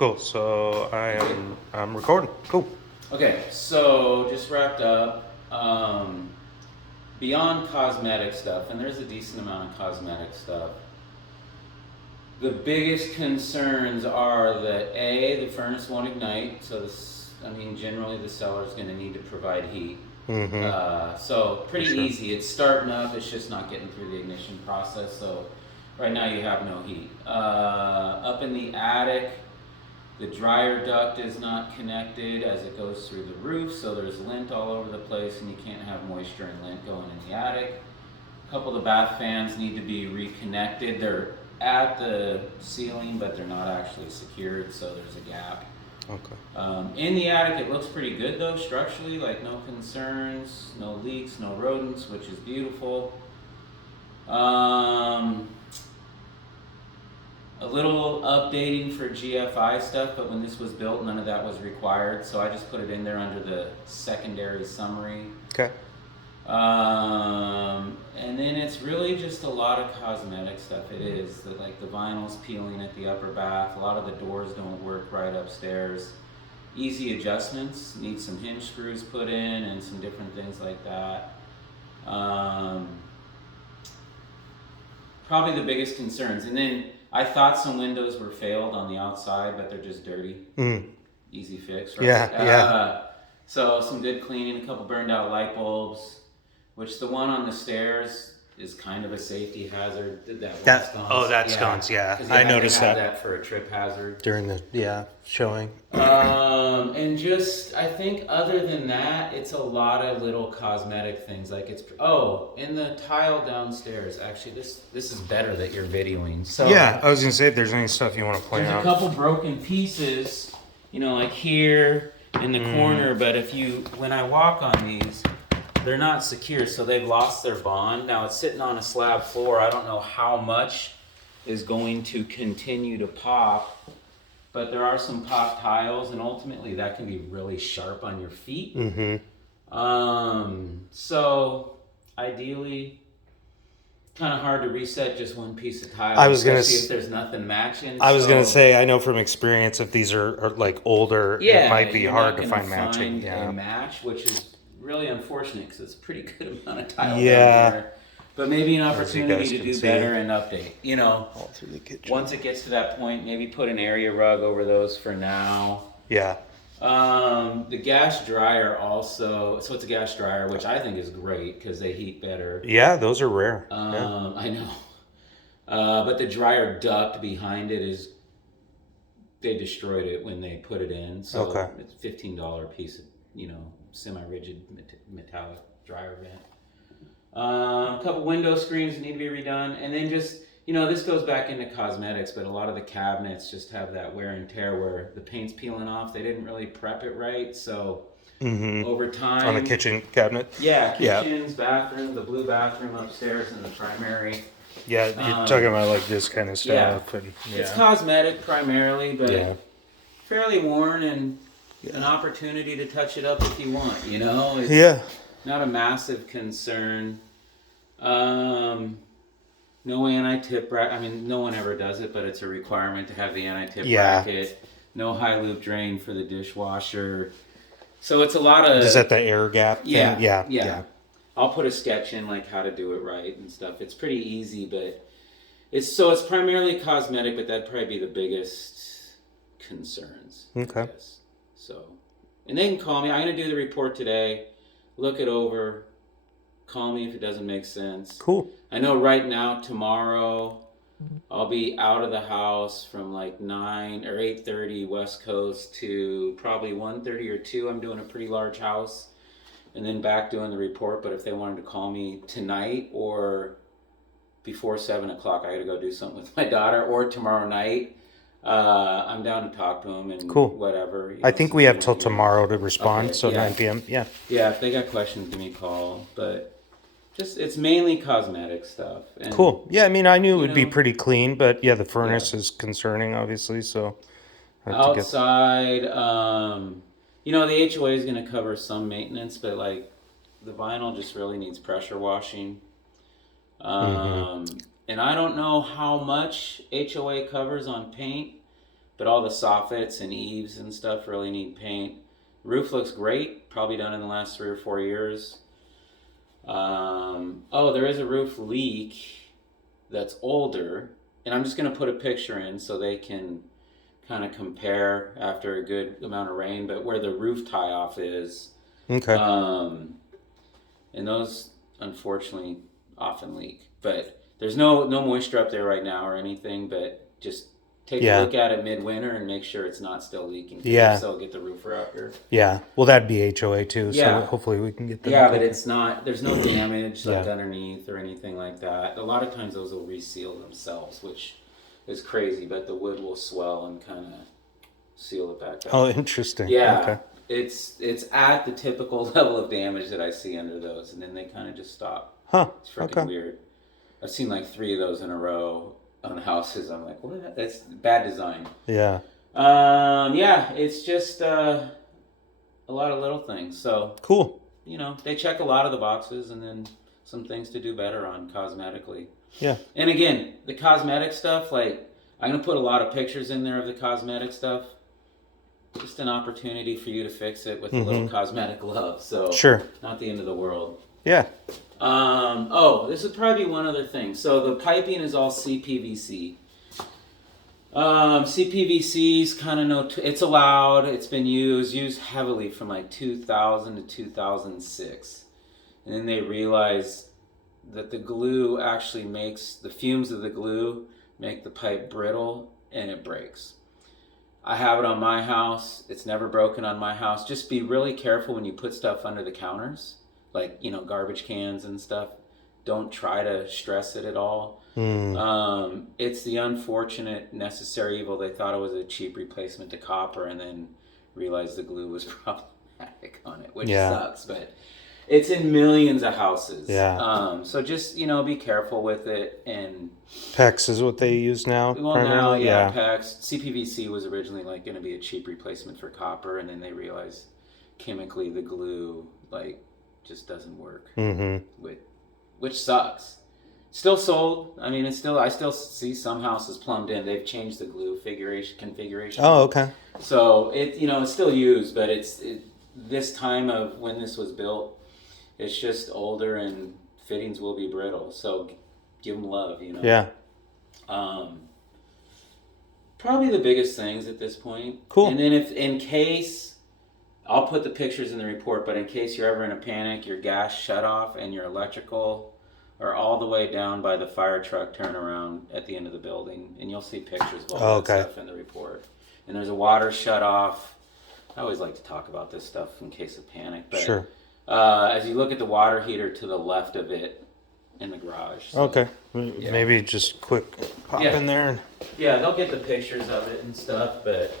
Cool. So I'm recording. Cool. Okay, so just wrapped up. Beyond cosmetic stuff, and there's a decent amount of cosmetic stuff. The biggest concerns are that the furnace won't ignite, so generally the cellar is going to need to provide heat. So pretty easy. It's starting up. It's just not getting through the ignition process. So right now you have no heat. Up in the attic, the dryer duct is not connected as it goes through the roof, so there's lint all over the place, and you can't have moisture and lint going in the attic. A couple of the bath fans need to be reconnected. They're at the ceiling, but they're not actually secured, so there's a gap. Okay. In the attic, it looks pretty good though, structurally, like no concerns, no leaks, no rodents, which is beautiful. A little updating for GFI stuff, but when this was built, none of that was required, so I just put it in there under the secondary summary. Okay. And then it's really just a lot of cosmetic stuff. It is like the vinyl's peeling at the upper bath. A lot of the doors don't work right upstairs. Easy adjustments. Need some hinge screws put in and some different things like that. Probably the biggest concerns. And then I thought some windows were failed on the outside, but they're just dirty. Easy fix, right? Yeah. So some good cleaning, a couple burned out light bulbs, which the one on the stairs is kind of a safety hazard. That's sconce. Yeah, I noticed that for a trip hazard during the showing. And just I think other than that, it's a lot of little cosmetic things. Like in the tile downstairs. Actually, this is better that you're videoing. So yeah, I was gonna say if there's any stuff you want to point out. There's a couple broken pieces, like here in the corner. But when I walk on these, they're not secure, so they've lost their bond. Now it's sitting on a slab floor. I don't know how much is going to continue to pop, but there are some pop tiles, and ultimately that can be really sharp on your feet. So ideally, kind of hard to reset just one piece of tile, especially if there's nothing matching. I was gonna say, I know from experience, if these are like older, it might be hard to find matching. A match, which is really unfortunate because it's a pretty good amount of tile down there. But maybe an opportunity to do better and update. All through the kitchen. Once it gets to that point, maybe put an area rug over those for now. Yeah. The gas dryer also. So it's a gas dryer, which I think is great because they heat better. Yeah, those are rare. I know. But the dryer duct behind it they destroyed it when they put it in. So it's $15 piece of, semi-rigid metallic dryer vent. A couple window screens need to be redone, and then just this goes back into cosmetics, but a lot of the cabinets just have that wear and tear where the paint's peeling off. They didn't really prep it right, so over time on the kitchen cabinet. Kitchens, bathroom, the blue bathroom upstairs in the primary. Yeah, you're talking about like this kind of stuff. It's cosmetic primarily, but fairly worn and an opportunity to touch it up if you want, It's not a massive concern. No anti-tip bracket. No one ever does it, but it's a requirement to have the anti-tip bracket. No high loop drain for the dishwasher. So it's a lot of... Is that the air gap thing? Yeah. I'll put a sketch in like how to do it right and stuff. It's pretty easy, but it's primarily cosmetic, but that'd probably be the biggest concerns. Okay. So, and they can call me. I'm going to do the report today. Look it over. Call me if it doesn't make sense. Cool. I know right now, tomorrow, I'll be out of the house from like 9 or 8:30 West Coast to probably 1:30 or 2. I'm doing a pretty large house. And then back doing the report. But if they wanted to call me tonight or before 7 o'clock, I got to go do something with my daughter, or tomorrow night. I'm down to talk to them and whatever. I think we have till tomorrow to respond, so 9 p.m. Yeah, if they got questions, give me a call. But it's mainly cosmetic stuff. And, cool. Yeah, I knew it would be pretty clean, but the furnace is concerning, obviously. So outside, the HOA is going to cover some maintenance, but like the vinyl just really needs pressure washing. And I don't know how much HOA covers on paint, but all the soffits and eaves and stuff really need paint. Roof looks great, probably done in the last 3 or 4 years. There is a roof leak that's older, and I'm just going to put a picture in so they can kind of compare after a good amount of rain, but where the roof tie-off is. Okay. And those, unfortunately, often leak. But there's no moisture up there right now or anything, but just take a look at it midwinter and make sure it's not still leaking. Yeah. So get the roofer out here. Yeah. Well, that'd be HOA too. Yeah. So hopefully we can get them. Yeah, but it's not, there's no damage like underneath or anything like that. A lot of times those will reseal themselves, which is crazy, but the wood will swell and kind of seal it back up. Oh, interesting. Yeah. Okay. It's at the typical level of damage that I see under those, and then they kind of just stop. Huh. It's freaking weird. I've seen like 3 of those in a row on houses. I'm like, what? That's bad design. Yeah. It's just a lot of little things. So cool. They check a lot of the boxes, and then some things to do better on cosmetically. Yeah. And again, the cosmetic stuff, like I'm gonna put a lot of pictures in there of the cosmetic stuff. Just an opportunity for you to fix it with a little cosmetic love. So sure. Not the end of the world. Yeah. This would probably be one other thing. So the piping is all CPVC. CPVC's kind of it's allowed. It's been used heavily from like 2000 to 2006. And then they realized that the glue actually makes, the fumes of the glue make the pipe brittle and it breaks. I have it on my house. It's never broken on my house. Just be really careful when you put stuff under the counters, like, garbage cans and stuff. Don't try to stress it at all. It's the unfortunate necessary evil. They thought it was a cheap replacement to copper and then realized the glue was problematic on it, which sucks, but it's in millions of houses. Yeah. So just, be careful with it. And PEX is what they use now. Well, primarily? Now, PEX. CPVC was originally like going to be a cheap replacement for copper, and then they realized chemically the glue just doesn't work. Which sucks. Still sold. I mean, I still see some houses plumbed in. They've changed the glue configuration. Oh, okay. So it's still used, but this time of when this was built, it's just older and fittings will be brittle. So give them love, Yeah. Probably the biggest things at this point. Cool. And then if in case, I'll put the pictures in the report, but in case you're ever in a panic, your gas shut off and your electrical are all the way down by the fire truck turnaround at the end of the building, and you'll see pictures of all that stuff in the report. And there's a water shut off. I always like to talk about this stuff in case of panic. But, sure. As you look at the water heater to the left of it in the garage. So, okay. Yeah. Maybe just quick pop in there. Yeah, they'll get the pictures of it and stuff, but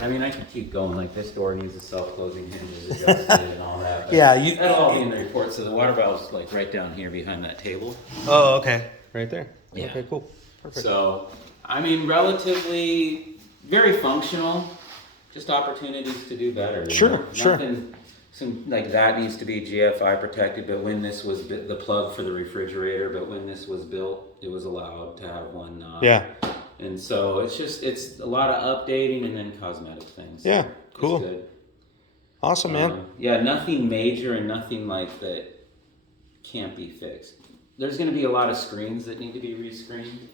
I mean, I can keep going. Like this door needs a self-closing hinges adjusted and all that. That'll all be in the report. So the water valve's like right down here behind that table. Oh, okay. Right there. Yeah. Okay, cool. Perfect. So, I mean, relatively very functional. Just opportunities to do better. Sure. Nothing like that needs to be GFI protected, but when this was the plug for the refrigerator, but when this was built, it was allowed to have one knob. Yeah. And so it's a lot of updating and then cosmetic things. Yeah, cool. It's good. Awesome, man. Nothing major and nothing like that can't be fixed. There's going to be a lot of screens that need to be rescreened.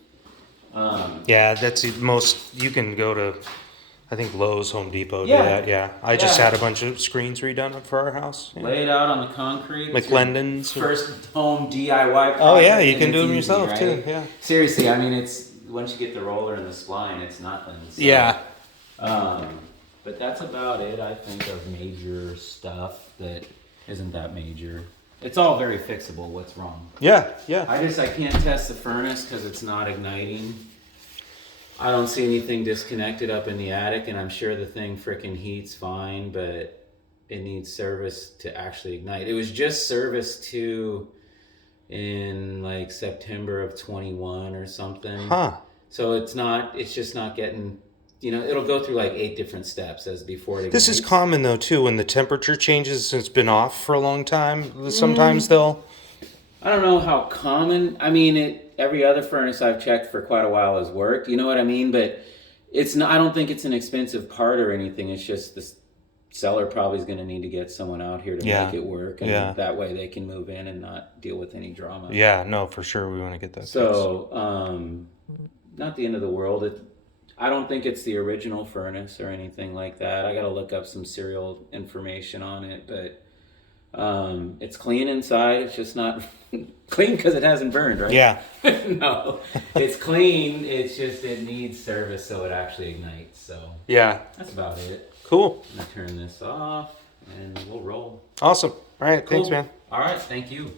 That's the most, you can go to, I think Lowe's, Home Depot, do that. Yeah. I just had a bunch of screens redone for our house. Yeah. Lay it out on the concrete. McLendon's. First home DIY project. Oh, yeah, you can do them easy, yourself, right? too. Yeah. Seriously, I mean, once you get the roller and the spline, it's nothing. So, yeah. But that's about it, I think, of major stuff that isn't that major. It's all very fixable. What's wrong? Yeah. I can't test the furnace because it's not igniting. I don't see anything disconnected up in the attic, and I'm sure the thing frickin' heats fine, but it needs service to actually ignite. It was just serviced to in like September of 21 or something. Huh. So it's just not getting, it'll go through like 8 different steps as before it ignites. This is common though too, when the temperature changes, it's been off for a long time. Sometimes they'll... I don't know how common, I mean, every other furnace I've checked for quite a while has worked, you know what I mean? But It's not. I don't think it's an expensive part or anything. It's just the seller probably is going to need to get someone out here to make it work, and that way they can move in and not deal with any drama. Yeah, no, for sure we want to get that. So, not the end of the world. I don't think it's the original furnace or anything like that. I got to look up some serial information on it, but it's clean inside. It's just not clean because it hasn't burned, right? Yeah. No, it's clean. It's just it needs service so it actually ignites. So yeah, that's about it. Cool. I'm gonna turn this off and we'll roll. Awesome. All right. Cool. Thanks, man. All right. Thank you.